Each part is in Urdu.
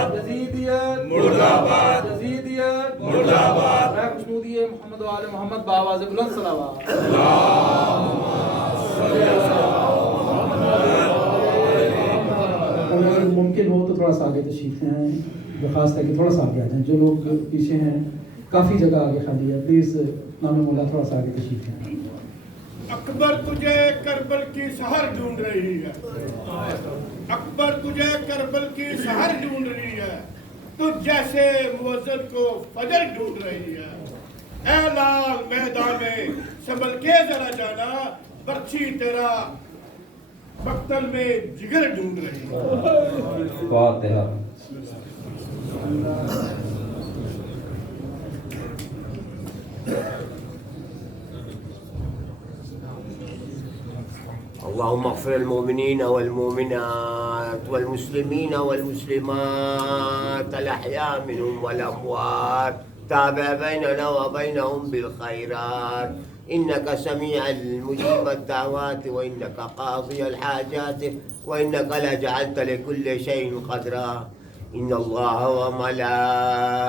یزیدیت مرد آباد یزیدیت مرد آباد برائے خوشنودی محمد و آل محمد بآواز بلند صلوات. اگر ممکن ہو تو تھوڑا سا آگے تشریف لیں. درخواست ہے کہ تھوڑا سا آگے آ جائیں. جو لوگ پیچھے ہیں کافی جگہ آگے خالی ہے. پلیز نام مولا تھوڑا سا آگے تشریف لیں. اکبر تجھے کربل کی سحر ڈھونڈ رہی ہے. اکبر تجھے کربل کی سحر ڈھونڈ رہی ہے. تجھ جیسے مؤذن کو فجر ڈھونڈ رہی ہے. اے لال میدان میں سنبھل کے ذرا جانا, برچھی تیرا مقتل میں جگر ڈھونڈ رہی ہے. فاتحہ. اللهم اغفر المؤمنين والمؤمنات والمسلمين والمسلمات الأحياء منهم والأموات. تابع بيننا وبينهم بالخيرات إنك سميع المجيب الدعوات وإنك قاضي الحاجات وإنك لجعلت لكل شيء قدرا. إن الله وملائكته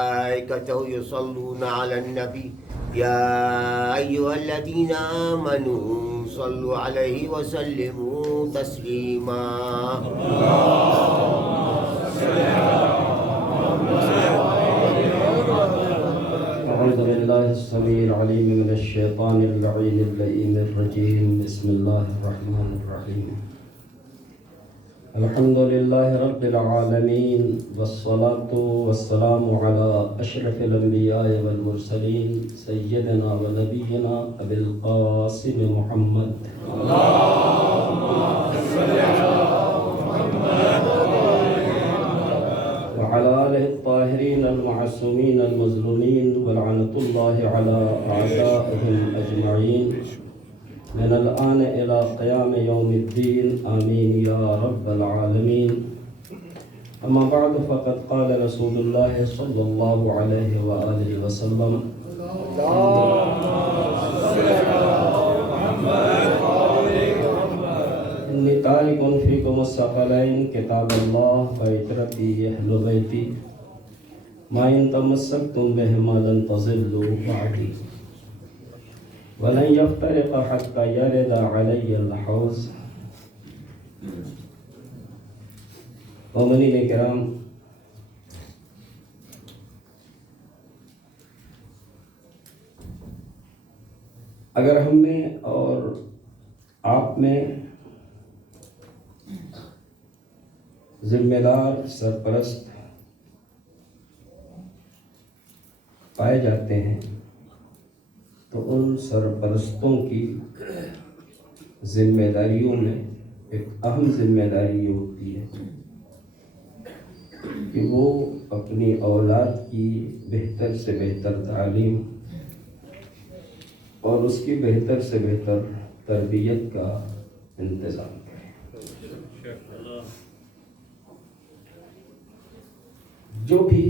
يصلون على النبي يا أيها الذين آمنوا صلوا عليه وسلموا تسليما. أعوذ بالله السميع العليم من الشيطان اللعين اللئيم الرجيم. بسم الله الرحمن الرحيم. الحمد لله رب العالمين والصلاة والسلام على أشرف الأنبياء والمرسلين سيدنا ونبينا أبي القاسم محمد. وعلى آله الطاهرين المعصومين المظلومين ولعنة الله على أعدائهم أجمعين من الآن إلى قيام يوم الدين آمين يا رب العالمين. أما بعد فقد قال رسول الله صلى الله عليه وآله وسلم إني تارك فيكم الثقلين كتاب الله وعترتي أهل بيتي ما إن تمسكتم بهما لن تضلوا بعدي ولن يفترق حتى يرد علي الحوض. مومنین کرام، اگر ہم میں اور آپ میں ذمہ دار سرپرست پائے جاتے ہیں تو ان سرپرستوں کی ذمہ داریوں میں ایک اہم ذمہ داری یہ ہوتی ہے کہ وہ اپنی اولاد کی بہتر سے بہتر تعلیم اور اس کی بہتر سے بہتر تربیت کا انتظام کریں. جو بھی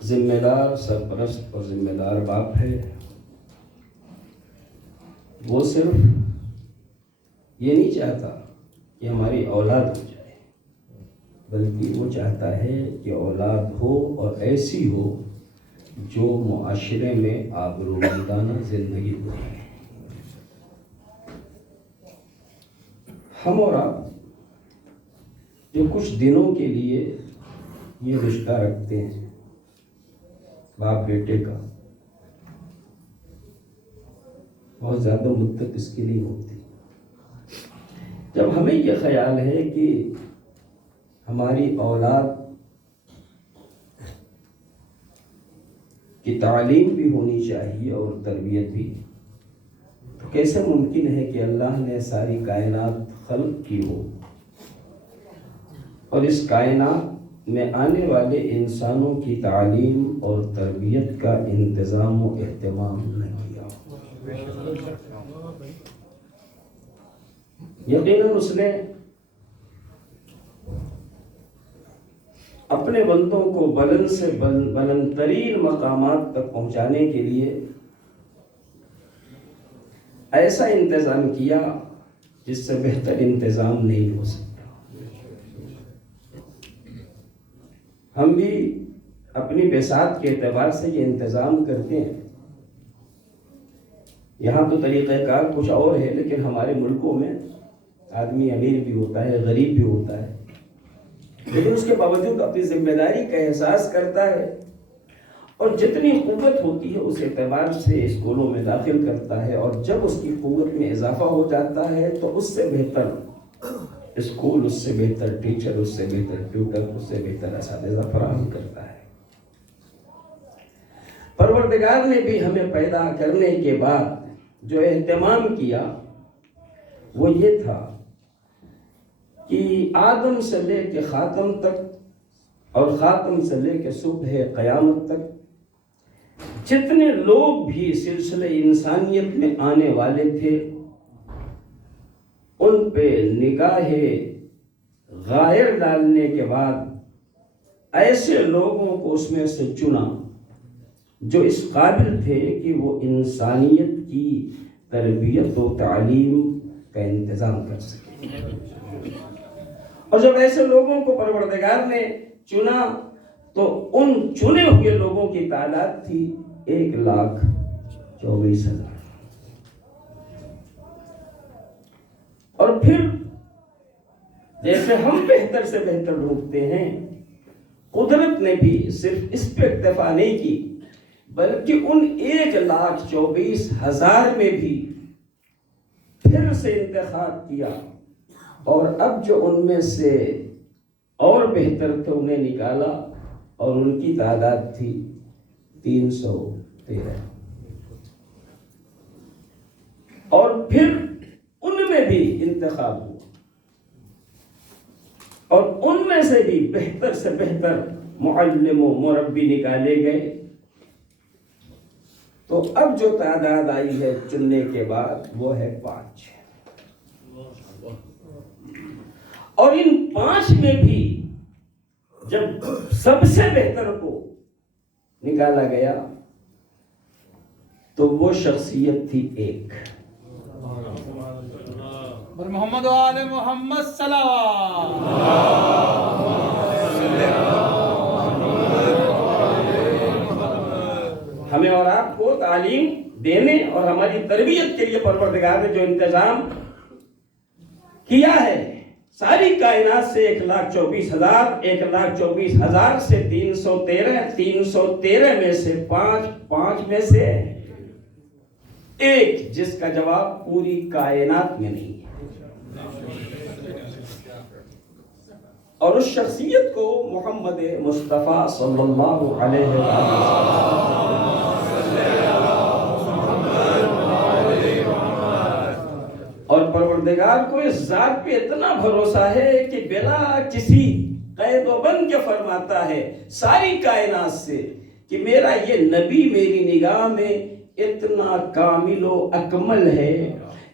ذمہ دار سرپرست اور ذمہ دار باپ ہے وہ صرف یہ نہیں چاہتا کہ ہماری اولاد ہو جائے، بلکہ وہ چاہتا ہے کہ اولاد ہو اور ایسی ہو جو معاشرے میں آبرومندانہ زندگی گزارے. ہم اور آپ جو کچھ دنوں کے لیے یہ رشتہ رکھتے ہیں باپ بیٹے کا، بہت زیادہ مدت اس کی نہیں ہوتی. جب ہمیں یہ خیال ہے کہ ہماری اولاد کی تعلیم بھی ہونی چاہیے اور تربیت بھی، تو کیسے ممکن ہے کہ اللہ نے ساری کائنات خلق کی ہو اور اس کائنات میں آنے والے انسانوں کی تعلیم اور تربیت کا انتظام و اہتمام نہ کیا ہو؟ یقیناً اس نے اپنے بندوں کو بلند سے بلند ترین مقامات تک پہنچانے کے لیے ایسا انتظام کیا جس سے بہتر انتظام نہیں ہو سکتا. ہم بھی اپنی بساط کے اعتبار سے یہ انتظام کرتے ہیں. یہاں تو طریقہ کار کچھ اور ہے، لیکن ہمارے ملکوں میں آدمی امیر بھی ہوتا ہے، غریب بھی ہوتا ہے، لیکن اس کے باوجود اپنی ذمہ داری کا احساس کرتا ہے اور جتنی قوت ہوتی ہے اس اعتبار سے اسکولوں میں داخل کرتا ہے، اور جب اس کی قوت میں اضافہ ہو جاتا ہے تو اس سے بہتر اسکول، اس سے بہتر ٹیچر، اس سے بہتر ٹیوٹر، اس سے بہتر اساتذہ فراہم کرتا ہے. پروردگار نے بھی ہمیں پیدا کرنے کے بعد جو اہتمام کیا وہ یہ تھا کہ آدم سے لے کے خاتم تک اور خاتم سے لے کے صبح قیامت تک جتنے لوگ بھی سلسلہ انسانیت میں آنے والے تھے ان پہ نگاہ غائر ڈالنے کے بعد ایسے لوگوں کو اس میں سے چنا جو اس قابل تھے کہ وہ انسانیت کی تربیت و تعلیم کا انتظام کر سکے. اور جب ایسے لوگوں کو پروردگار نے چنا تو ان چنے ہوئے لوگوں کی تعداد تھی 1,24,000. اور پھر جیسے ہم بہتر سے بہتر ڈھونڈتے ہیں، قدرت نے بھی صرف اس پہ اکتفا نہیں کی بلکہ ان 1,24,000 میں بھی پھر سے انتخاب کیا، اور اب جو ان میں سے اور بہتر تھے انہیں نکالا، اور ان کی تعداد تھی 313. اور پھر ان میں بھی انتخاب ہوا اور ان میں سے بھی بہتر سے بہتر معلم و مربی نکالے گئے. تو اب جو تعداد آئی ہے چننے کے بعد وہ ہے 5. اور ان 5 میں بھی جب سب سے بہتر کو نکالا گیا تو وہ شخصیت تھی ایک. بر محمد و آل محمد صلوات. ہمیں اور آپ کو تعلیم دینے اور ہماری تربیت کے لیے پروردگار نے جو انتظام کیا ہے، ساری کائنات سے 1,24,000، 1,24,000 سے 313 میں سے 5 میں سے ایک، جس کا جواب پوری کائنات میں نہیں ہے. اور اس شخصیت کو محمد مصطفیٰ صلی اللہ علیہ وسلم اور پروردگار کو اس ذات پہ اتنا بھروسہ ہے کہ بلا کسی قید و بند کے فرماتا ہے ساری کائنات سے کہ میرا یہ نبی میری نگاہ میں اتنا کامل و اکمل ہے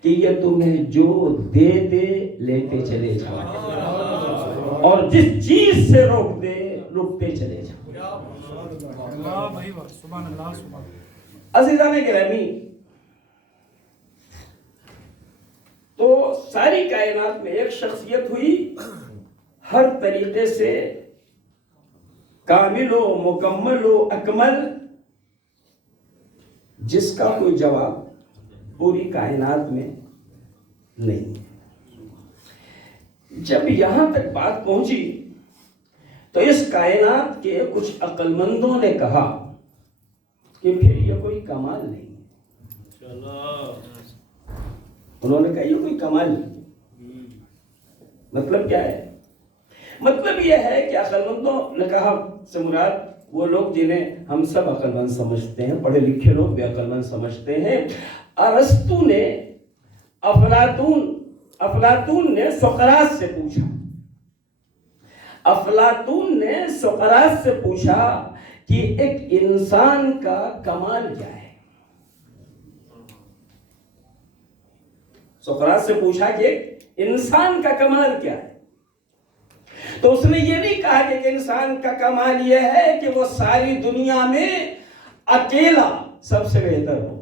کہ یہ تمہیں جو دے دے لیتے چلے جاؤ، اور جس چیز سے روک دے رکتے چلے جاؤ. عزیزان گرامی، تو ساری کائنات میں ایک شخصیت ہوئی ہر طریقے سے کامل و مکمل و اکمل، جس کا کوئی جواب پوری کائنات میں نہیں. جب یہاں تک بات پہنچی تو اس کائنات کے کچھ عقل مندوں نے کہا کہ پھر یہ کوئی کمال نہیں. انہوں نے کہا یہ کوئی کمال نہیں. مطلب کیا ہے؟ مطلب یہ ہے کہ عقل مندوں نے کہا سے مراد وہ لوگ جنہیں ہم سب عقل مند سمجھتے ہیں، پڑھے لکھے لوگ بھی عقل مند سمجھتے ہیں. ارسطو نے افلاطون نے سقراط سے پوچھا. افلاطون نے سقراط سے پوچھا کہ ایک انسان کا کمال کیا ہے. سقراط سے پوچھا کہ ایک انسان کا کمال کیا ہے. تو اس نے یہ نہیں کہا کہ ایک انسان کا کمال یہ ہے کہ وہ ساری دنیا میں اکیلا سب سے بہتر ہو.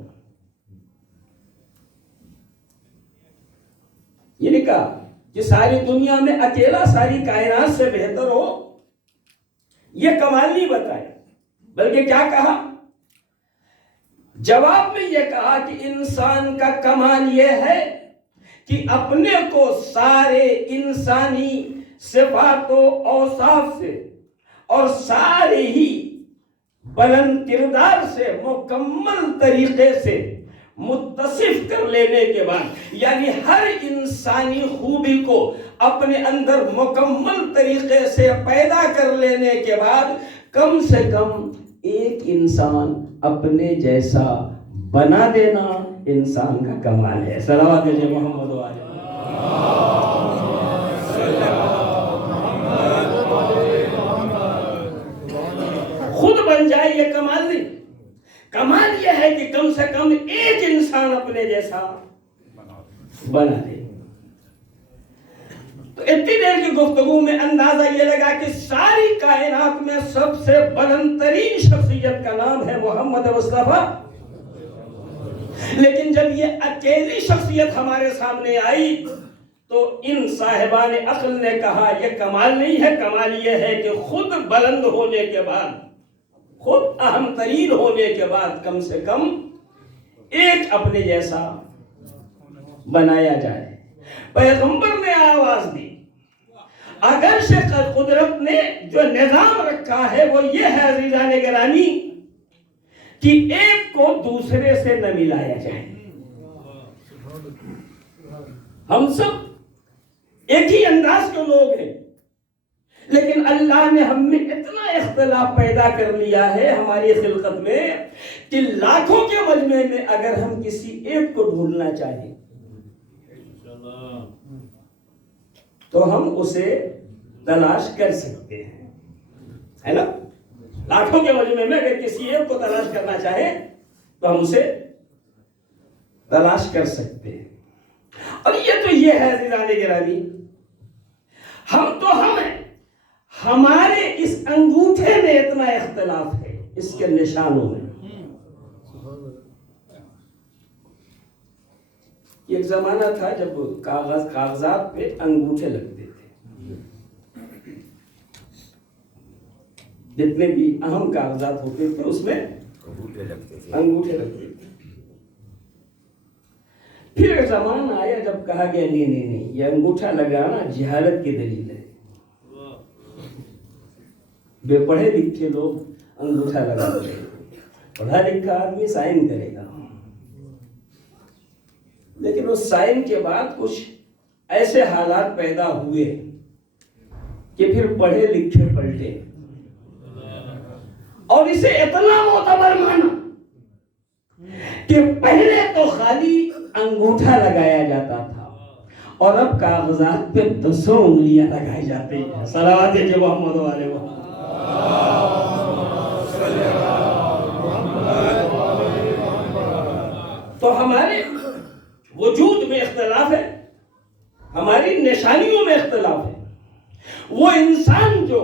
یہ نہیں کہا کہ ساری دنیا میں اکیلا ساری کائنات سے بہتر ہو، یہ کمال نہیں بتایا، بلکہ کیا کہا؟ جواب میں یہ کہا کہ انسان کا کمال یہ ہے کہ اپنے کو سارے انسانی صفات و اوصاف سے اور سارے ہی بلند کردار سے مکمل طریقے سے متصف کر لینے کے بعد، یعنی ہر انسانی خوبی کو اپنے اندر مکمل طریقے سے پیدا کر لینے کے بعد کم سے کم ایک انسان اپنے جیسا بنا دینا انسان کا کمال ہے۔ صلوات علی محمد و آلہ خود بن جائے یہ کمال نہیں، کمال یہ ہے کہ کم سے کم ایک انسان اپنے جیسا بنا دے۔ تو اتنی دیر کی گفتگو میں اندازہ یہ لگا کہ ساری کائنات میں سب سے بلند ترین شخصیت کا نام ہے محمد مصطفیٰ، لیکن جب یہ اکیلی شخصیت ہمارے سامنے آئی تو ان صاحبان عقل نے کہا یہ کمال نہیں ہے، کمال یہ ہے کہ خود بلند ہونے کے بعد، خود اہم ترین ہونے کے بعد کم سے کم ایک اپنے جیسا بنایا جائے۔ پیغمبر نے آواز دی، اگرچہ قدرت نے جو نظام رکھا ہے وہ یہ ہے عزیزان گرامی کہ ایک کو دوسرے سے نہ ملایا جائے۔ ہم سب ایک ہی انداز کے لوگ ہیں، لیکن اللہ نے ہم میں اتنا اختلاف پیدا کر لیا ہے ہماری خلقت میں کہ لاکھوں کے مجمع میں اگر ہم کسی ایک کو ڈھونڈنا چاہیں تو ہم اسے تلاش کر سکتے ہیں، ہے نا؟ لاکھوں کے مجمع میں اگر کسی ایک کو تلاش کرنا چاہیں تو ہم اسے تلاش کر سکتے ہیں۔ اور یہ ہے عزیزان گرامی، ہم تو ہم ہیں، ہمارے اس انگوٹھے میں اتنا اختلاف ہے، اس کے نشانوں میں۔ ایک زمانہ تھا جب کاغذات پہ انگوٹھے لگتے تھے، جتنے بھی اہم کاغذات ہوتے تھے اس میں انگوٹھے لگتے تھے۔ پھر ایک زمانہ آیا جب کہا گیا نہیں، یہ انگوٹھا لگانا جہالت کی دلیل ہے، بے پڑھے لکھے لوگ انگوٹھا لگاتے ہیں، پڑھا لکھا آدمی سائن کرے گا۔ لیکن اس سائن کے بعد کچھ ایسے حالات پیدا ہوئے کہ پھر پڑھے لکھے پلٹے اور اسے اتنا معتبر مانا کہ پہلے تو خالی انگوٹھا لگایا جاتا تھا اور اب کاغذات پہ 10 انگلیاں لگائی جاتی ہیں۔ صلوات محمد و آلہ محمد۔ تو ہمارے وجود میں اختلاف ہے، ہماری نشانیوں میں اختلاف ہے۔ وہ انسان جو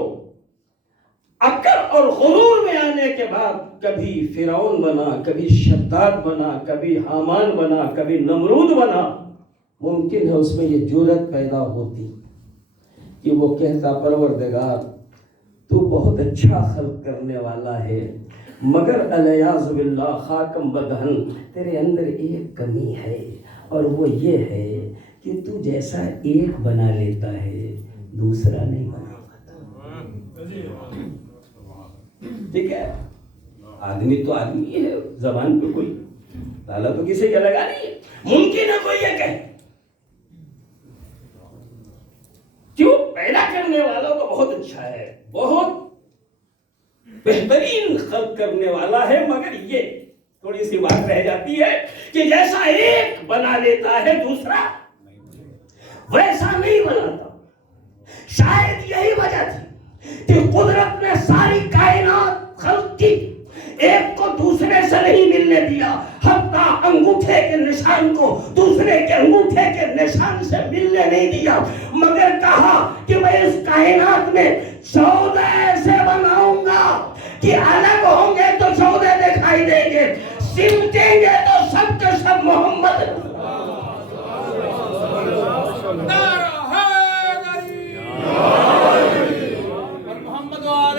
عقل اور غرور میں آنے کے بعد کبھی فرعون بنا، کبھی شداد بنا، کبھی حامان بنا، کبھی نمرود بنا، ممکن ہے اس میں یہ جرأت پیدا ہوتی کہ وہ کہتا پروردگار تو بہت اچھا خلق کرنے والا ہے، مگر الیاذ باللہ خاکم بدہن تیرے اندر ایک کمی ہے، اور وہ یہ ہے کہ تو جیسا ایک بنا لیتا ہے دوسرا نہیں بنا پاتا۔ ٹھیک ہے، آدمی تو آدمی ہے، زبان پہ کوئی تالا تو کسی کا لگا نہیں ہے۔ ممکن ہے کوئی یہ کہے کیوں پیدا کرنے والا تو بہت اچھا ہے، بہت بہترین خلق کرنے والا ہے، مگر یہ تھوڑی سی بات رہ جاتی ہے کہ جیسا ایک بنا لیتا ہے دوسرا ویسا نہیں بناتا۔ شاید یہی وجہ تھی کہ قدرت نے ساری کائنات خلق کی، ایک کو دوسرے سے نہیں ملنے دیا، حتیٰ انگوٹھے کے نشان کو دوسرے کے انگوٹھے کے نشان سے ملنے نہیں دیا، مگر کہا کہ میں اس کائنات میں 14 ایسے بناؤں گا کہ الگ ہوں گے تو 14 دکھائی دیں گے، سمٹیں گے تو سب کے سب محمد۔ محمد و آل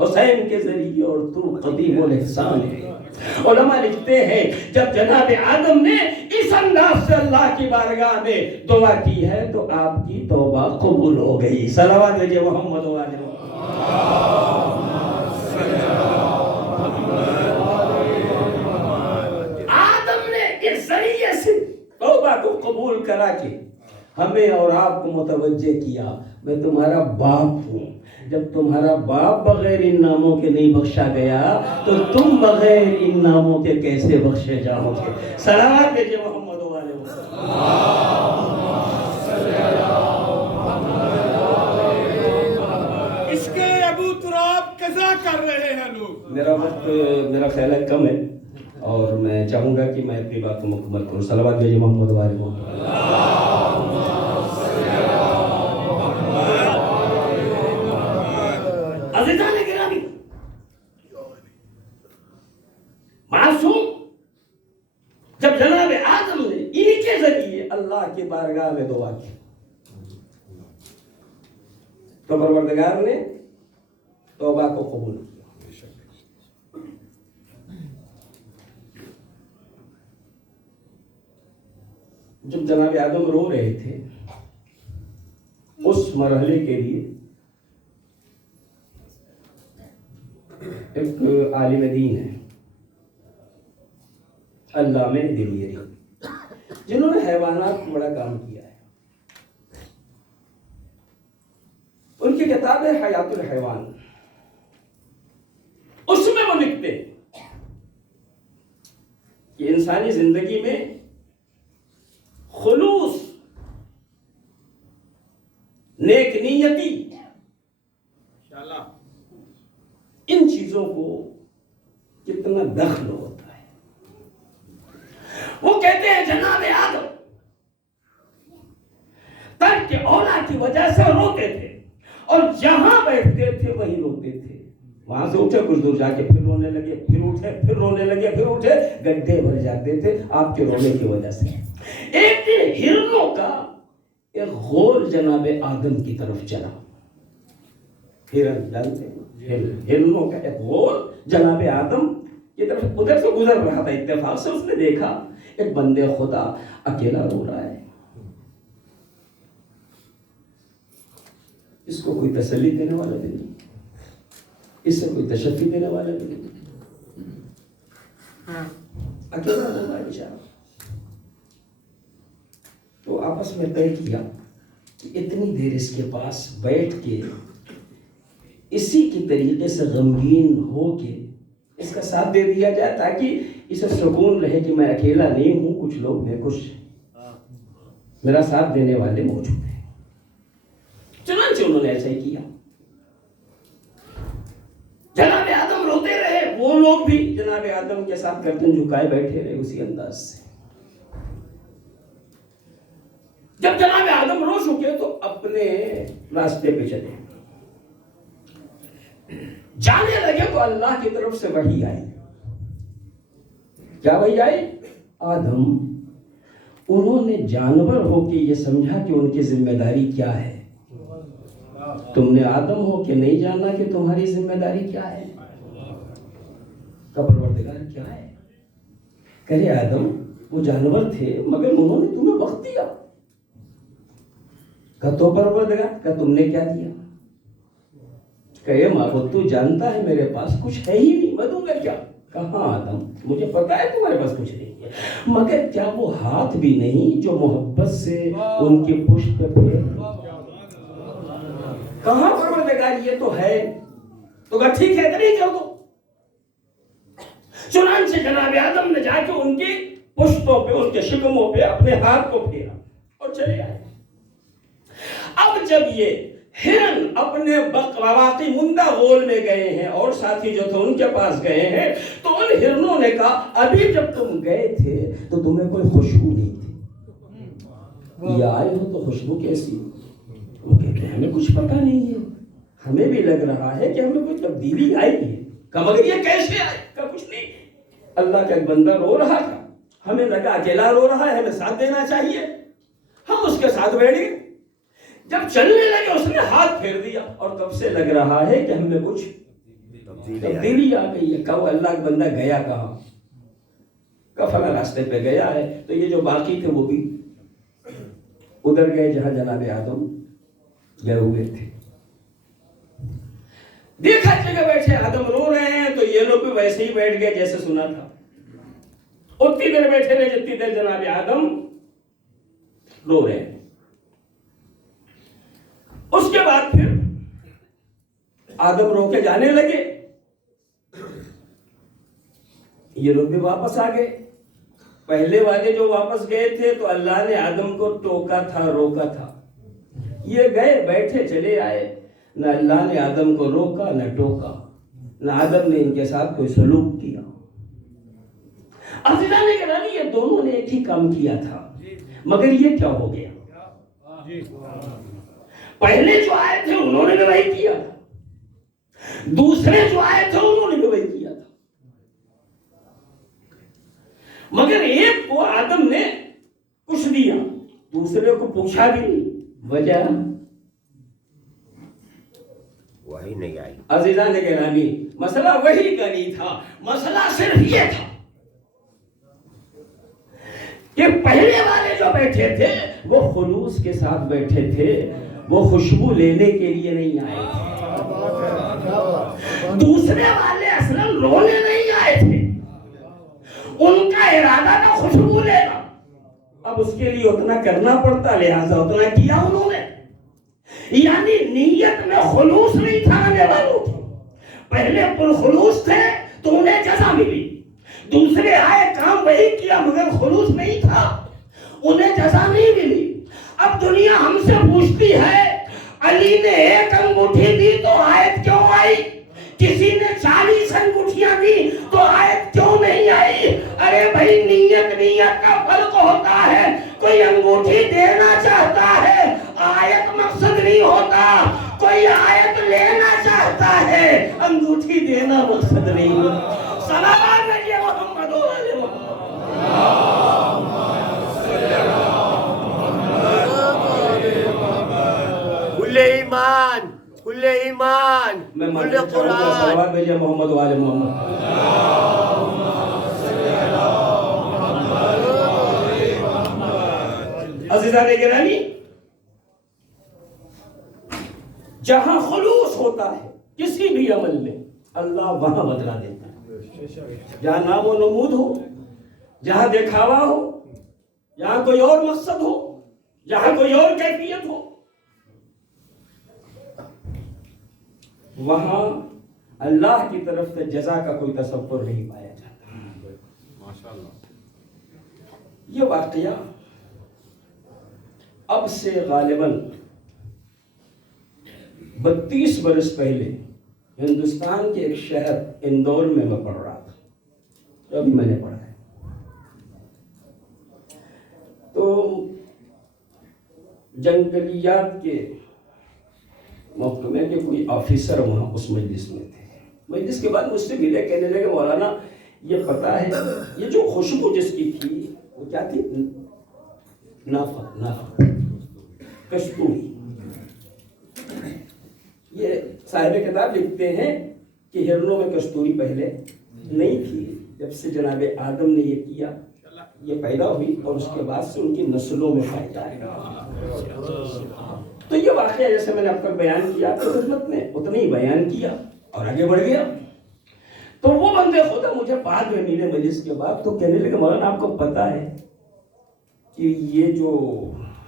حسین کے ذریعے اور تو قدیم الاحسان ہے۔ علماء لکھتے ہیں جب جناب آدم نے اس انداز سے اللہ کی بارگاہ میں دعا کی ہے تو آپ کی توبہ قبول ہو گئی۔ صلوات دیجئے محمد و آلہ آدم نے اس ذریعے سے توبہ کو قبول کرا کے ہمیں اور آپ کو متوجہ کیا میں تمہارا باپ ہوں۔ جب تمہارا باپ بغیر ان ناموں کے نہیں بخشا گیا تو تم بغیر ان ناموں کے کیسے بخشے جاؤ گے؟ صلوات دیجئے محمد و آلہ اس کے ابو تراب قضا کر رہے ہیں لوگ۔ میرا وقت میرا خیال ہے کم ہے اور میں چاہوں گا کہ میں اپنی بات کو مکمل کروں۔ صلوات دیجئے محمد و آلہ عزیزان گرامی، معصوم جب جناب آدم نے انہی کے ذریعے اللہ کی بارگاہ میں دعا کی تو پروردگار نے توبہ کو قبول کیا۔ جب جناب آدم رو رہے تھے اس مرحلے کے لیے ایک عالم دین ہے علامہ دلیری، جنہوں نے حیوانات کو بڑا کام کیا ہے۔ ان کی کتاب ہے حیات الحیوان، اس میں وہ لکھتے ہیں کہ انسانی زندگی میں خلوص، نیک نیتی، ان چیزوں کو کتنا دخل ہوتا ہے۔ وہ کہتے ہیں جناب آدم ترک اولا کی وجہ سے روتے تھے اور جہاں بیٹھتے تھے وہیں روتے تھے۔ وہاں سے اٹھے کچھ دور جا کے پھر رونے لگے، پھر اٹھے، پھر رونے لگے، پھر اٹھے، گڈھے بھر جاتے تھے آپ کے رونے کی وجہ سے۔ ایک دن ہرنوں کا ایک غول جناب آدم کی طرف چلا۔ ہرن جانتے ہیں، ہرنوں کا ایک غول جناب آدم کی طرف ادھر سے گزر رہا تھا، اتفاق سے اس نے دیکھا ایک بندے خدا اکیلا رو رہا ہے، اس کو کوئی تسلی دینے والا بھی نہیں، اس سے کوئی تشفی دینے والا بھی نہیں، اکیلا رو رہا ہے بیچارہ۔ تو آپس میں طے کیا کہ اتنی دیر اس کے پاس بیٹھ کے اسی کی طریقے سے غمگین ہو کے اس کا ساتھ دے دیا جائے تاکہ اسے سکون رہے کہ میں اکیلا نہیں ہوں، کچھ لوگ میں کچھ میرا ساتھ دینے والے موجود ہیں۔ چنانچہ انہوں نے ایسا ہی کیا۔ جناب آدم روتے رہے، وہ لوگ بھی جناب آدم کے ساتھ گردن جھکائے بیٹھے رہے اسی انداز سے۔ جب جناب آدم رو چکے تو اپنے راستے پہ چلے، جانے لگے تو اللہ کی طرف سے وحی آئی۔ کیا وحی آئی؟ آدم، انہوں نے جانور ہو کے یہ سمجھا کہ ان کی ذمہ داری کیا ہے، تم نے آدم ہو کے نہیں جانا کہ تمہاری ذمہ داری کیا ہے، کا پروردگار کیا ہے۔ کہے آدم وہ جانور تھے مگر انہوں نے تمہیں وقت دیا، کہ تو پروردگار کہ تم نے کیا دیا؟ کہے معبود تو جانتا ہے میرے پاس کچھ ہے ہی نہیں، میں دوں گا کیا؟ کہاں آدم مجھے پتا ہے تمہارے پاس کچھ نہیں ہے، مگر کیا وہ ہاتھ بھی نہیں جو محبت سے ان کی پشت پہ پھیر؟ کہاں پروردگار یہ تو ہے، تو کہا ٹھیک ہے نہیں کر دو۔ چنانچہ جناب آدم نے جا کے ان کی پشتوں پہ، اس کے شکموں پہ اپنے ہاتھ کو پھیرا اور چلے آئے۔ اب جب یہ ہرن اپنے باقی مندہ غول میں گئے ہیں اور ساتھی جو تھے ان کے پاس گئے ہیں تو ان ہرنوں نے کہا ابھی جب تم گئے تھے تو تمہیں کوئی خوشبو نہیں تھی، یہ آئے ہو تو خوشبو کیسی؟ وہ کہتے ہیں ہمیں کچھ پتا نہیں ہے، ہمیں بھی لگ رہا ہے کہ ہمیں کوئی تبدیلی آئی ہے۔ کہا مگر یہ کیسے آئے؟ کہا کچھ نہیں، اللہ کا ایک بندہ رو رہا تھا، ہمیں لگا اکیلا رو رہا ہے، ہمیں ساتھ دینا چاہیے، ہم اس کے ساتھ بیٹھ گئے۔ جب چلنے لگے اس نے ہاتھ پھیر دیا اور تب سے لگ رہا ہے کہ ہمیں کچھ تبدیلی آ گئی ہے. کہو اللہ کا بندہ گیا کہاں؟ کہ فلاں راستے پہ گیا ہے. تو یہ جو باقی تھے وہ بھی ادھر گئے جہاں جناب آدم گئے ہوئے تھے. دیکھا جگہ بیٹھے آدم رو رہے ہیں تو یہ لوگ بھی ویسے ہی بیٹھ گئے جیسے سنا تھا. اتنی دیر بیٹھے رہے جتنی دیر جناب آدم رو رہے ہیں. اس کے بعد پھر آدم رو کے جانے لگے. یہ لوگ بھی واپس آ گئے. پہلے والے جو واپس گئے تھے تو اللہ نے آدم کو ٹوکا تھا, روکا تھا. یہ گئے بیٹھے چلے آئے. نہ اللہ نے آدم کو روکا نہ ٹوکا, نہ آدم نے ان کے ساتھ کوئی سلوک کیا. عزیزان گرامی یہ دونوں نے ایک ہی کام کیا تھا, مگر یہ کیا ہو گیا؟ پہلے جو آئے تھے انہوں نے بھی وہی کیا تھا, دوسرے جو آئے تھے انہوں نے بھی وہی کیا تھا, مگر ایک کو آدم نے کچھ دیا, دوسرے کو پوچھا بھی نہیں. وجہ وہی نہیں آئی. عزیزان گرامی مسئلہ وہی کا نہیں تھا, مسئلہ صرف یہ تھا کہ پہلے والے جو بیٹھے تھے وہ خلوص کے ساتھ بیٹھے تھے, وہ خوشبو لینے کے لیے نہیں آئے تھے. دوسرے والے اصلا رونے نہیں آئے تھے, ان کا ارادہ تھا خوشبو لینا. اب اس کے لیے اتنا کرنا پڑتا, لہذا اتنا کیا انہوں نے. یعنی نیت میں خلوص نہیں تھا آنے والوں کی. پہلے پرخلوص تھے تو انہیں جزا ملی, دوسرے آئے کام وہی کیا مگر خلوص نہیں تھا, انہیں جزا نہیں ملی. اب دنیا ہم سے پوچھتی ہے علی نے ایک انگوٹھی دی تو آیت کیوں آئی, کسی نے 40 انگوٹھیاں دی تو آیت کیوں نہیں آئی؟ ارے بھائی نیت کا فرق ہوتا ہے. کوئی انگوٹھی دینا چاہتا ہے, آیت مقصد نہیں ہوتا. کوئی آیت لینا چاہتا ہے, انگوٹھی دینا مقصد نہیں ہوتا. سلام علیہ محمد و علیہ کل ایمان, کل ایمان, میں کل قرآن. صلوات بھیجیے محمد و آل محمد. عزیزان گرامی جہاں خلوص ہوتا ہے کسی بھی عمل میں اللہ وہاں بدلا دیتا ہے. جہاں نام و نمود ہو, جہاں دکھاوا ہو, جہاں کوئی اور مقصد ہو, جہاں کوئی اور کیفیت ہو, وہاں اللہ کی طرف سے جزا کا کوئی تصور نہیں پایا جاتا. یہ واقعہ اب سے غالباً 32 برس پہلے ہندوستان کے ایک شہر اندور میں پڑھ رہا تھا, جو ابھی میں نے پڑھا ہے. تو جنگلیات کے محکمے کے کوئی آفیسر وہاں اس مجلس میں تھے. مجلس کے بعد مجھ سے ملے, کہنے لگے مولانا یہ پتا ہے یہ جو خوشبو جس کی تھی وہ کیا تھی؟ نافہ, کستوری. یہ صاحب کتاب لکھتے ہیں کہ ہرنوں میں کستوری پہلے نہیں تھی. جب سے جناب آدم نے یہ کیا یہ پیدا ہوئی اور اس کے بعد سے ان کی نسلوں میں فائدہ ہے. تو یہ واقعہ جیسے میں نے اب تک بیان کیا آپ کی خدمت میں اتنا ہی بیان کیا اور آگے بڑھ گیا. تو وہ بندے خدا مجھے بعد میں ملے مجلس کے بعد, تو کہنے لگے مولانا آپ کو پتا ہے کہ یہ جو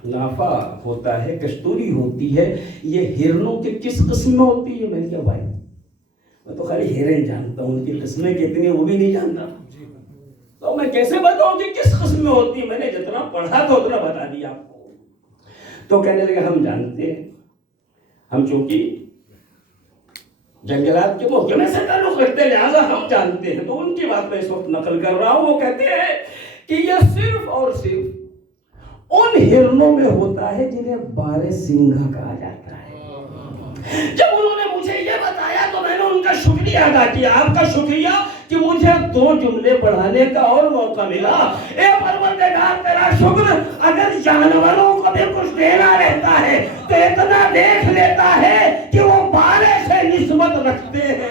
نافع ہوتا ہے, کستوری ہوتی ہے, یہ ہرنوں کے کس قسم میں ہوتی ہے؟ میں نے کہا بھائی میں تو خالی ہرن جانتا ہوں, ان کی قسمیں کتنی وہ بھی نہیں جانتا. تو میں کیسے بتاؤں کہ کس قسم میں ہوتی ہے؟ میں نے جتنا پڑھا تھا اتنا بتا دیا آپ کو. تو کہنے لگے ہم جانتے ہیں, ہم چونکہ جنگلات کے محکمے سے تعلق رکھتے ہیں لہٰذا ہم جانتے ہیں. تو ان کی بات میں اس وقت نقل کر رہا ہوں. وہ کہتے ہیں کہ یہ صرف اور صرف ان ہرنوں میں ہوتا ہے جنہیں بارے سنگھا کہا جاتا ہے. جب انہوں نے مجھے یہ بتایا تو میں نے ان کا شکریہ ادا کیا. آپ کا شکریہ کہ مجھے 2 جملے پڑھانے کا اور موقع ملا. اے پروردگار تیرا شکر, اگر جانوروں کو بھی کچھ دینا رہتا ہے تو اتنا دیکھ لیتا ہے کہ وہ بارے سے نسبت رکھتے ہیں.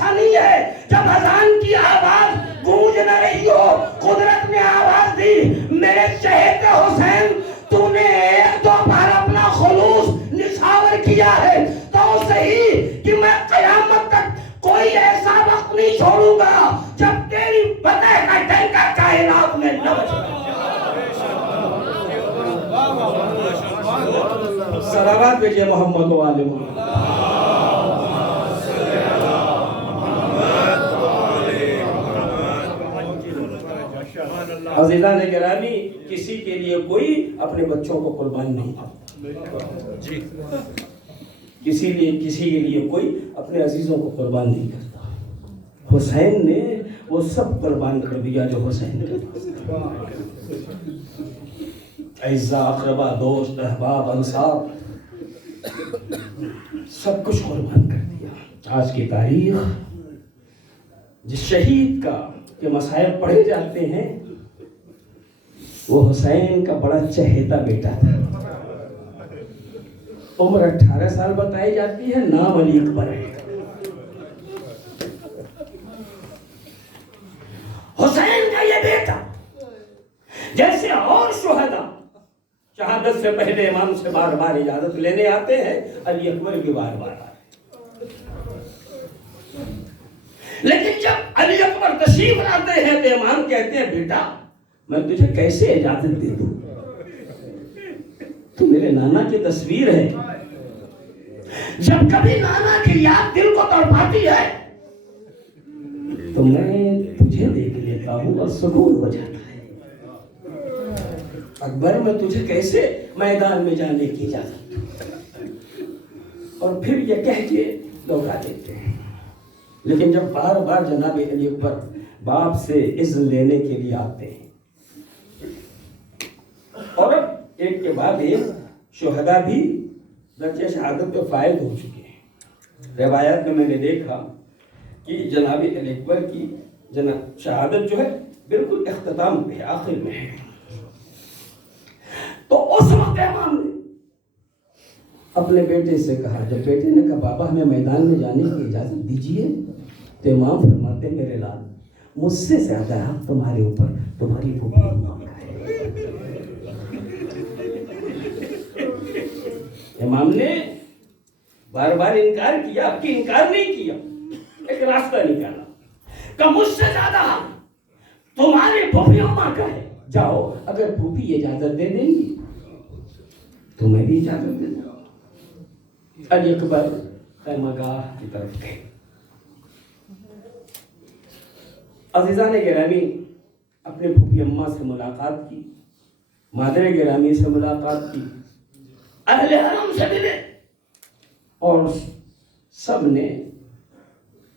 ایسا نہیں ہے جب اذان کی آواز گونج نہ رہی ہو قدرت نے آواز دی میرے چہتے حسین تو نے ایک دو بار اپنا خلوص نچھاور کیا ہے تو صحیح کہ میں قیامت تک کوئی ایسا وقت نہیں چھوڑوں گا جب تیری فتح کا ڈنکا کائنات میں نہ بجے. صلوات بھیجئے محمد و آل محمد. عزیزان گرامی کسی کے لیے کوئی اپنے بچوں کو قربان نہیں کرتا. کسی کے لیے کوئی اپنے عزیزوں کو قربان نہیں کرتا. حسین نے وہ سب قربان کر دیا جو حسین کے پاس. اعزاء اقربا دوست احباب انصار سب کچھ قربان کر دیا. آج کی تاریخ جس شہید کا کہ مسائل پڑھے جاتے ہیں وہ حسین کا بڑا چہیتا بیٹا تھا. عمر 18 سال بتائی جاتی ہے, نام علی اکبر ہے. حسین کا یہ بیٹا جیسے اور شہداء شہادت سے پہلے امام سے بار بار اجازت لینے آتے ہیں, علی اکبر بھی بار بار آئے. لیکن جب علی اکبر تشریف لاتے ہیں تو امام کہتے ہیں بیٹا میں تجھے کیسے اجازت دے دوں, تو میرے نانا کی تصویر ہے. جب کبھی نانا کی یاد دل کو تڑپاتی ہے تو میں تجھے دیکھ لیتا ہوں اور سکون ہو جاتا ہے. اکبر میں تجھے کیسے میدان میں جانے کی اجازت دوں, اور پھر یہ کہہ کے لوٹا دیتے ہیں. لیکن جب بار بار جناب علی اکبر باپ سے اذن لینے کے لیے آتے ہیں اور اب ایک کے بعد ایک شہداء بھی درجہ شہادت پہ فائز ہو چکے ہیں. روایات میں نے دیکھا کہ جناب علی اکبر کی شہادت جو ہے بالکل اختتام پہ آخر میں ہے. تو اس وقت امام نے اپنے بیٹے سے کہا, جب بیٹے نے کہا بابا ہمیں میدان میں جانے کی اجازت دیجیے, تو امام فرماتے میرے لال مجھ سے زیادہ حق تمہارے اوپر تمہاری پھوپھی اماں کا ہے. امام نے بار بار انکار کیا, اب کی انکار نہیں کیا, ایک راستہ نکالا کہ مجھ سے زیادہ تمہاری پھوپھی اماں کا ہے. جاؤ اگر پھوپھی اجازت دے دیں گی تو میں بھی اجازت دے دوں. علی اکبر خیمہ گاہ کی طرف گئے. عزیزان گرامی اپنے پھوپھی اماں سے ملاقات کی, مادر گرامی سے ملاقات کی, اہل حرم سے ملے, اور سب نے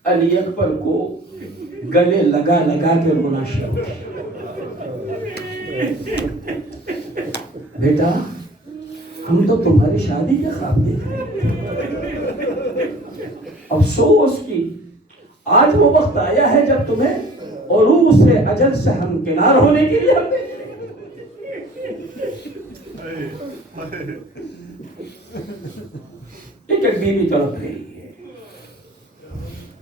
علی اکبر کو گلے لگا لگا کے رونا شروع کیا. بیٹا ہم تو تمہاری شادی کے خواب دیکھ رہے ہیں, افسوس کی آج وہ وقت آیا ہے جب تمہیں عروج سے اجل سے ہمکنار ہونے کے لیے ہم دیکھ رہے ہیں. ایک بیوی تڑپ رہی ہے,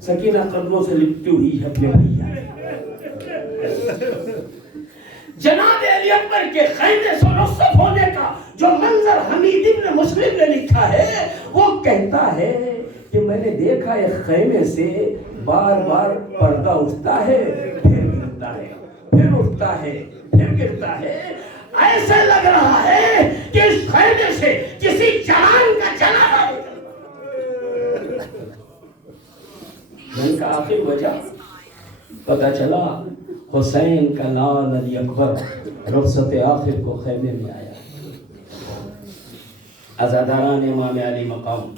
سکینہ قدموں سے لپٹی ہوئی ہے اپنے بھیا. جناب علی اکبر کے خیمے سے رخصت ہونے کا جو منظر حمید ابن مسلم نے لکھا ہے وہ کہتا ہے کہ میں نے دیکھا ایک خیمے سے بار بار پردہ اٹھتا ہے پھر گرتا ہے, پھر اٹھتا ہے پھر گرتا ہے. ایسے لگ رہا ہے کہ اس خیمے سے کسی جان کا جنازہ من کا آخر وجہ پتہ چلا حسین کا لال علی اکبر رخصت آخر کو خیمے میں آیا. عزاداران امام علی مقام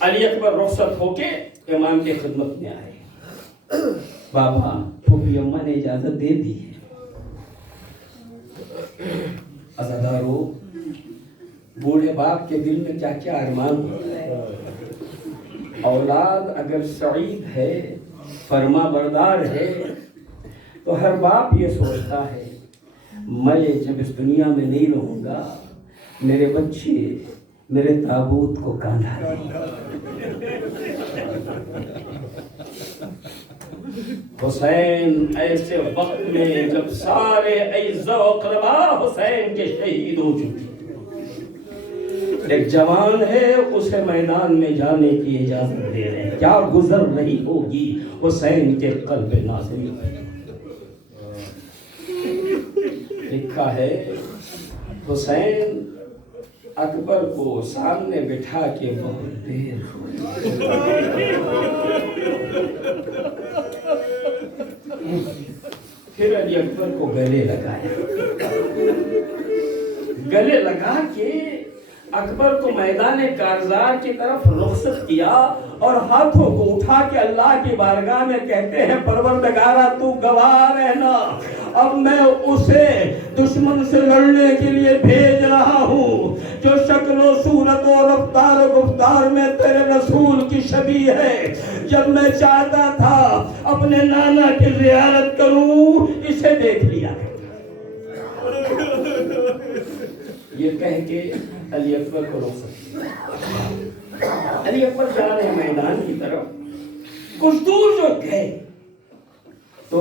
علی اکبر رخصت ہو کے امام کے خدمت میں آئے. بابا پھوپھی اماں نے اجازت دے دی ہے. عزادارو بوڑھے باپ کے دل میں کیا کیا ارمان ہوتا ہے. اولاد اگر سعید ہے فرما بردار ہے تو ہر باپ یہ سوچتا ہے میں جب اس دنیا میں نہیں رہوں گا میرے بچے میرے تابوت کو کاندھا دیں. حسین ایسے وقت میں جب سارے اعزا و اقربا حسین کے شہید ہو چکے، ایک جوان ہے اسے میدان میں جانے کی اجازت دے رہے ہیں، کیا گزر رہی ہوگی حسین کے قلب ناظرین پر۔ لکھا ہے حسین اکبر کو سامنے بٹھا کے بہت دیر پھر علی اکبر کو گلے لگایا، گلے لگا کے اکبر کو میدان کارزار کی طرف رخصت کیا اور ہاتھوں کو اٹھا کے اللہ کی بارگاہ میں کہتے ہیں پروردگارا تو گواہ رہنا، اب میں اسے دشمن سے لڑنے کے لیے بھیج رہا ہوں جو شکل و صورت و رفتار و گفتار میں تیرے رسول کی شبیہ ہے۔ جب میں چاہتا تھا اپنے نانا کی زیارت کروں اسے دیکھ لیا۔ یہ کہہ کے علی اکبر کو رخصت کیا۔ علی اکبر جا رہے میدان کی طرف، کچھ دور جو گئے تو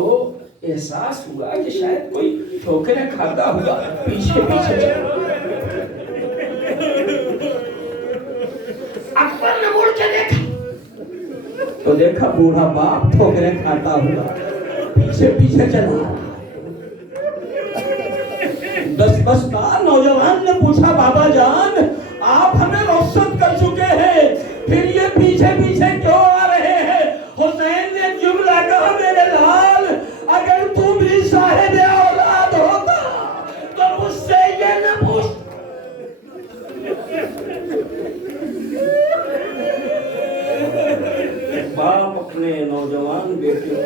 احساس ہوا کہ شاید کوئی ٹھوکریں کھاتا ہوا پیچھے پیچھے چلا۔ اکبر نے مڑ کے دیکھا تو دیکھا بوڑھا باپ ٹھوکریں کھاتا ہوا پیچھے پیچھے چلا۔ بس کا نوجوان نے پوچھا بابا جان آپ ہمیں رخصت کر چکے ہیں پھر یہ پیچھے پیچھے کیوں آ رہے ہیں؟ حسین نے جملہ کہا میرے لال اگر تو بھی صاحب اولاد ہوتا تو مجھ سے یہ نہ پوچھ۔ باپ اپنے نوجوان بیٹے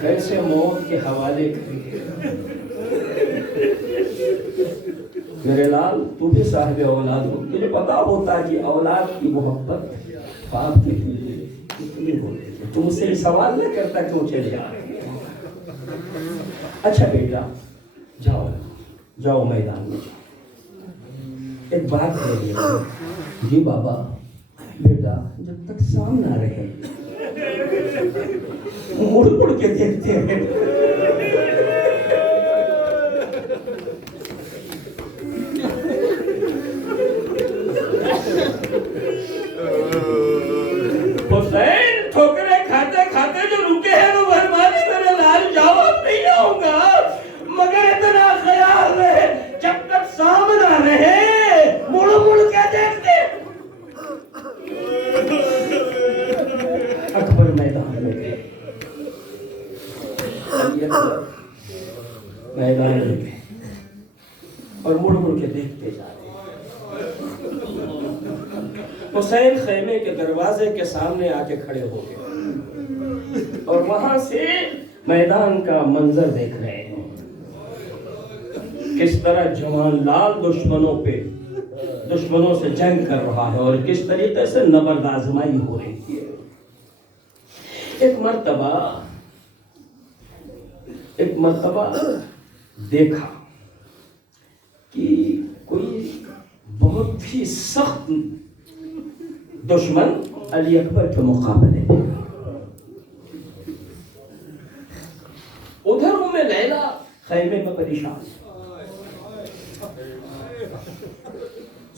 کیسے موت کے حوالے کریں گے؟ میرے لال تو بھی صاحب اولاد ہو، تجھے پتا ہوتا کہ اولاد کی محبت باپ کے لیے کتنی ہوتی ہے، تم سے سوال نہ کرتا کیوں چلے جا رہے ہیں؟ اچھا بیٹا جاؤ جاؤ میدان میں جاؤ، ایک بات کہہ دیا۔ جی بابا۔ بیٹا جب تک سامنے نہ رہے مڑ مڑ کے دیکھتے ہیں۔ حسین ٹھوکریں کھاتے کھاتے جو رکے ہیں وہ مہربانی میرے لال جاؤ اب نہیں آؤں گا، مگر اتنا خیال رہے جب تک سامنے رہے مڑ مڑ کے دیکھتے۔ اکبر میدان میں گئے، میدان میں گئے اور مڑ مڑ کے دیکھتے جا رہے۔ حسین خیمے کے دروازے کے سامنے آ کے کھڑے ہو گئے اور وہاں سے میدان کا منظر دیکھ رہے ہیں، کس طرح جوان لال دشمنوں سے جنگ کر رہا ہے اور کس طریقے سے نبرد آزمائی ہو رہی ہے۔ ایک مرتبہ دیکھا کہ کوئی بہت ہی سخت دشمن علی اکبر کے مقابلے میں، ادھر ام لیلا خیمے میں پریشان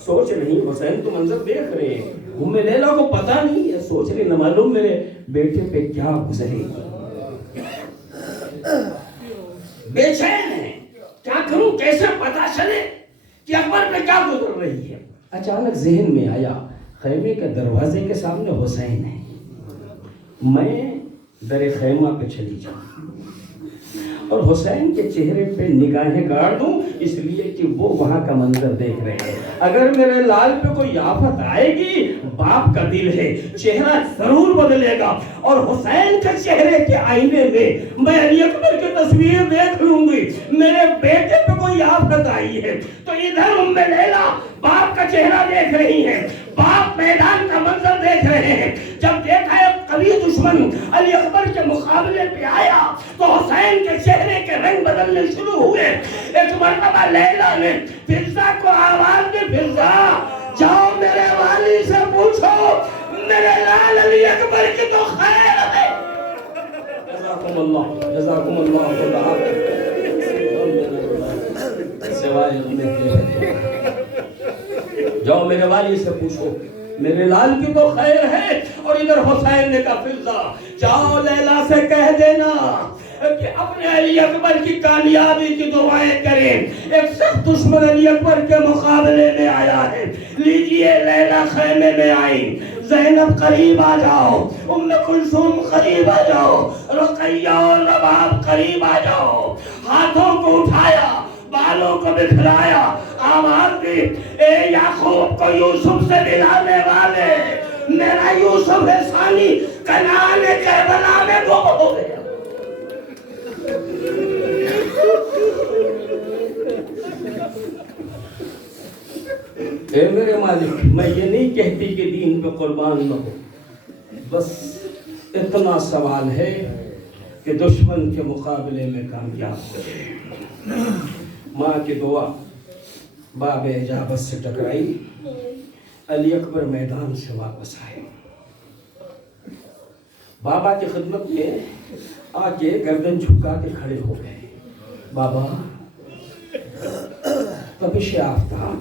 سوچ رہی، حسین تو منظر دیکھ رہے ہیں، ام لیلا کو پتہ نہیں ہے، سوچ رہی نہ معلوم میرے بیٹے پہ کیا گزرے گی، بے چین ہے، کیا کروں کیسے پتہ چلے کہ اکبر پہ کیا گزر رہی ہے۔ اچانک ذہن میں آیا خیمے کے دروازے کے سامنے حسین ہے، میں در خیمہ پہ چلی جاؤں اور حسین کے چہرے پہ نگاہیں گاڑ دوں، اس لیے کہ وہ وہاں کا منظر دیکھ رہے ہیں۔ اگر میرے لال پہ کوئی آفت آئے گی، باپ کا دل ہے، چہرہ ضرور بدلے گا اور حسین کے چہرے کے آئینے میں علی اکبر کی تصویر دیکھ لوں گی۔ میرے بیٹے پہ کوئی آفت آئی ہے تو ادھر ام لیلا باپ کا چہرہ دیکھ رہی ہے، باپ میدان کا منظر دیکھ رہے ہیں۔ جب دیکھا ایک قوی دشمن علی اکبر کے مقابلے پہ آیا تو حسین کے چہرے کے رنگ بدلنے شروع ہوئے۔ ایک مرتبہ لیلا نے فضا کو آواز دی، فضا جاؤ میرے والی سے پوچھو میرے لال علی اکبر کی تو خیر ہے۔ جزاکم اللہ خدا سوائے جاؤ میرے والد سے پوچھو، میرے لال کی تو خیر ہے. اور ادھر حسین نے کہا فضا جاؤ لیلا سے کہہ دینا کہ اپنے علی اکبر کی کامیابی کی دعائیں کریں. ایک سخت دشمن علی اکبر کے مقابلے میں آیا ہے. لیجئے لیلا خیمے میں آئی، زینب قریب آ جاؤ، ام کلثوم قریب آ جاؤ، رقیہ اور رباب قریب آ جاؤ. ہاتھوں کو اٹھایا، بالوں کو بکھرایا، آواز دی اے یعقوب کو یوسف سے ملانے والے، میرا یوسف ثانی کنعان کربلا میں گم ہو گیا. اے میرے مالک، میں یہ نہیں کہتی کہ دین پہ قربان نہ ہو، بس اتنا سوال ہے کہ دشمن کے مقابلے میں کامیاب ہو جائے. ماں کی دعا باب اجابت سے ٹکرائی، علی اکبر میدان سے واپس آئے. بابا کی خدمت میں آ کے گردن جھکا کے کھڑے ہو گئے. بابا تپش آفتاب،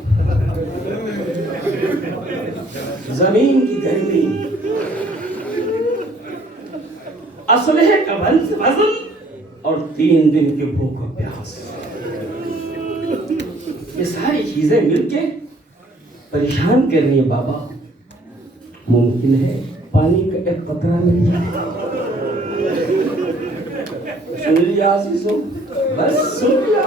زمین کی گرمی، اسلحے کا وزن اور 3 دن کے بھوک و پیاس، یہ ساری چیزیں مل کے پریشان کر رہی ہیں. بابا ممکن ہے پانی کا ایک قطرہ مل جائے؟ سن لیا عزیزوں، بس سن لیا.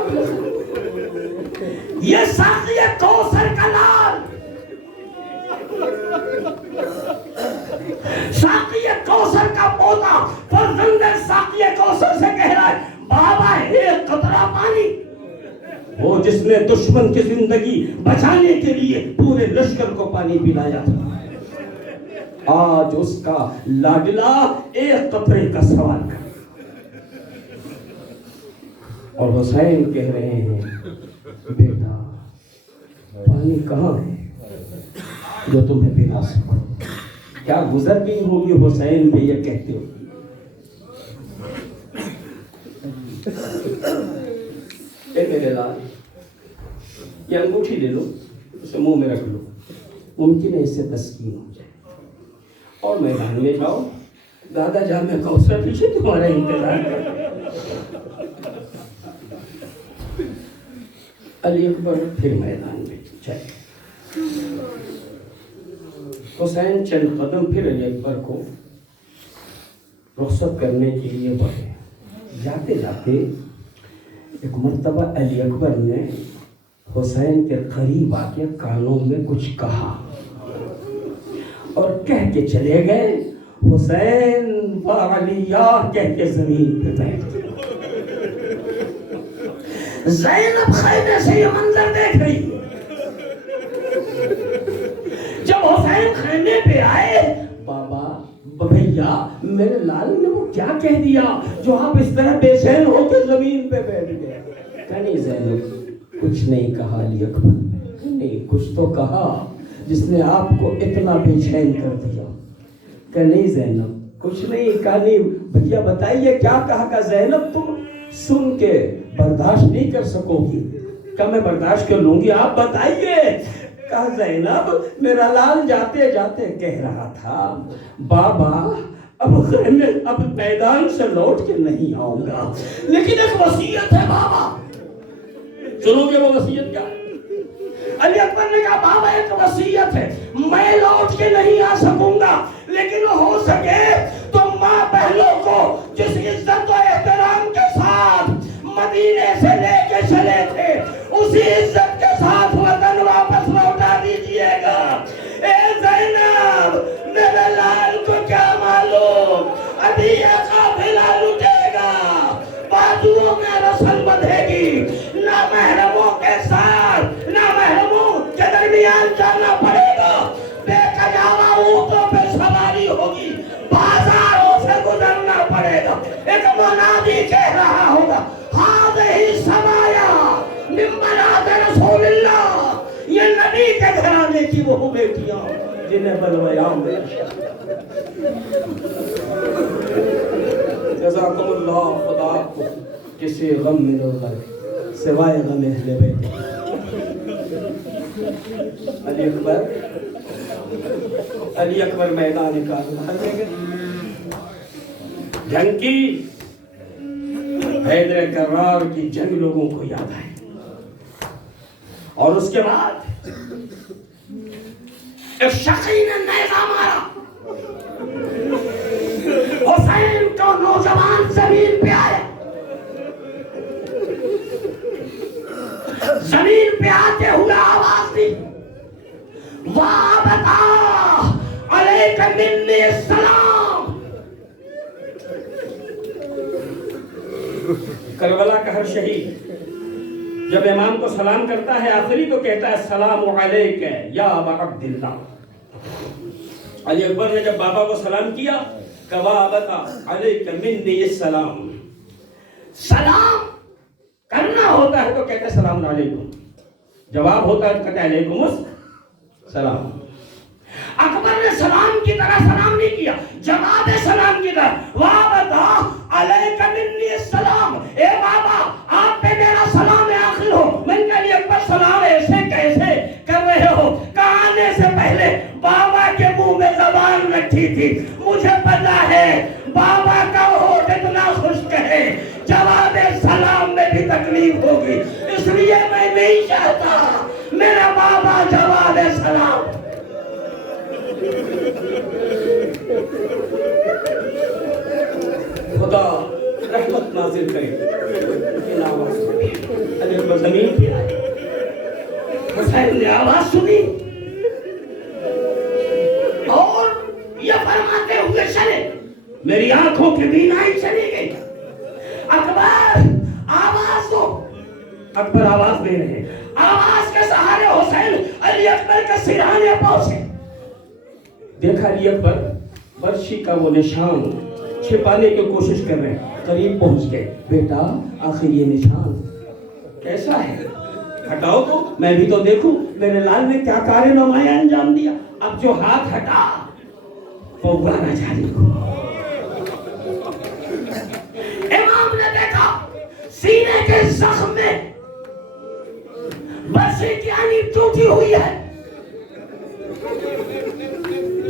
یہ ساقی کوثر کا لال، ساقی کوثر کا پوتا فرزند ساقی کوثر سے کہہ رہا ہے بابا ایک قطرہ پانی. وہ جس نے دشمن کی زندگی بچانے کے لیے پورے لشکر کو پانی پلایا تھا، آج اس کا لاڈلا ایک قطرے کا سوال کر. اور حسین کہہ رہے ہیں بیٹا پانی کہاں ہے جو تمہیں پلا سکو. کیا گزر گئی ہوگی حسین بھی یہ کہتے ہو. اے میرے لال، یہ انگوٹھی لے لو، اسے منہ میں رکھ لو، ممکن ہے اس سے تسکین ہو جائے. اور میدان میں جاؤ، دادا جان میں کوثر پیچھے تمہارا انتظار ہے. علی اکبر پھر میدان میں چلے. حسین چند قدم پھر علی اکبر کو رخصت کرنے کے لیے بڑھے. جاتے جاتے ایک مرتبہ علی اکبر نے حسین کے قریب آ کے کانوں میں کچھ کہا اور کہہ کے چلے گئے حسین و علیہ کہہ کے زمین پہ بیٹھ گئے. زینب خیمے سے یہ منظر دیکھ رہی. جب حسین خیمے پہ آئے، بابا بھیا میرے لال نے وہ کیا کہہ دیا جو آپ اس طرح بے چین ہو کے زمین پہ بیٹھ گئے؟ نہیں زینب کچھ نہیں کہا علی اکبر نے، نہیں کچھ تو کہا جس نے آپ کو اتنا بے چین کر دیا. کہ نہیں زینب کچھ نہیں کہا. نہیں بھیا بتائیے کیا کہا. کہ زینب تم سن کے برداشت نہیں کر سکو گی. کہ میں برداشت کر لوں گی، آپ بتائیے. کہا زینب میرا لال جاتے جاتے کہہ رہا تھا بابا اب میدان سے لوٹ کے نہیں آؤں گا، لیکن ایک وصیت ہے بابا. سنو گے وہ وصیت کیا ہے؟ علی اکبر نے کہا بابا ایک وصیت ہے، میں لوٹ کے نہیں آ سکوں گا، لیکن ہو سکے تو ماں بہنوں کو جس عزت و احترام کے ساتھ مدینے سے لے کے چلے تھے اسی عزت کے ساتھ وطن واپس لوٹا دیجئے گا. اے زینب میرے لال کو کیا معلوم ابھی یہ قافلہ لٹے گا، بازوؤں میں رسل بدھے گی، نامحرموں کے ساتھ نامحرموں کے درمیان جانا پڑے گا، بے کجاوا اونٹوں پہ سواری ہوگی، بازاروں سے گزرنا پڑے گا. ایک منادی کہہ رہا ہوگا ہذہ سمایا من بنات رسول اللہ، یہ نبی کے گھرانے کی وہ بیٹیاں جنہیں بلویاں میں جزاکم اللہ خدا کو کسی غم میں نہ لگے سوائے غم اہل بیت. علی اکبر میدان کا جنگ کی حیدر کرار کی جنگ لوگوں کو یاد آئی. اور اس کے بعد ایک شقی نے نیزہ مارا. حسین کو نوجوان زمین پہ آئے. زمین پہ آتے ہوئے آواز دی وابتا علیک منی السلام. کربلا کا ہر شہید جب امام کو سلام کرتا ہے آخری تو کہتا ہے السلام علیک یا ابا عبداللہ. علی اکبر نے جب بابا کو سلام کیا وابتا علیک منی السلام. سلام کرنا ہوتا ہے تو کہتے ہیں السلام علیکم. جواب ہوتا ہے تو کہتے ہیں علیکم السلام. اکبر نے سلام کی طرح سلام نہیں کیا, جواب سلام کی طرح وابتا علیک منی السلام. اے بابا آپ پہ میرا سلام آخر ہو. میں نے کہا علی اکبر سلام ایسے کیسے کر رہے ہو؟ کہانے سے پہلے بابا کے منہ میں زبان رکھی تھی. مجھے پتا ہے بابا کا ہونٹ اتنا خشک ہے جواب سلام میں بھی تکلیف ہوگی, اس لیے میں نہیں چاہتا میرا بابا جواب سلام. خدا رحمت نازل کرے. علی اکبر زمین پہ آئے. حسین نے آواز سنی اور یہ فرماتے ہوئے چلے میری آنکھوں کی بینائی چلی گئی. اکبر آواز دو. اکبر آواز دے رہے ہیں. آواز کے سہارے حسین علی اکبر کے سرانے پہنچے. دیکھا علی اکبر برشی کا وہ نشان چھپانے کی کوشش کر رہے ہیں. قریب پہنچ گئے. بیٹا آخر یہ نشان کیسا ہے؟ ہٹاؤ تو میں بھی تو دیکھوں میرے لال نے کیا کارنامہ انجام دیا. اب جو ہاتھ ہٹا پوگانا جاری کو. امام نے دیکھا سینے کے زخم میں برسی کی آنی ٹوٹی ہوئی ہے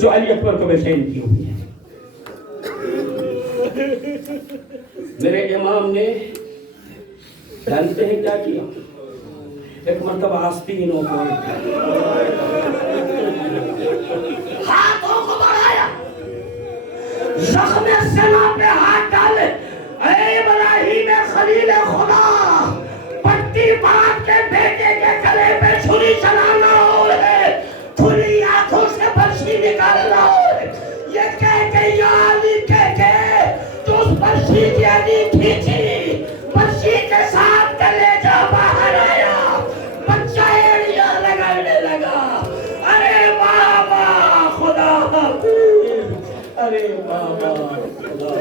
جو علی اکبر کو بے چین کی ہوئی ہے. میرے امام نے جانتے ہیں کیا کیا؟ ایک مرتبہ آستینوں کو ہاتھوں کو بڑھایا, زخم سنا پہ ہاتھ ڈالے. اے ابراہیم خلیل خدا, پٹی باندھ کے بیٹے کے گلے پہ چھری چلانا اور ہے, چھری آنکھوں سے برشی نکالنا اور ہے. یہ کہہ کے یا علی کہہ کے جو اس برشی کی علی کھینچی, برشی کے ساتھ کلیجہ باہر آیا, بچہ ایڑیاں لگانے لگا. ارے بابا خدا حافظ, ارے بابا خدا.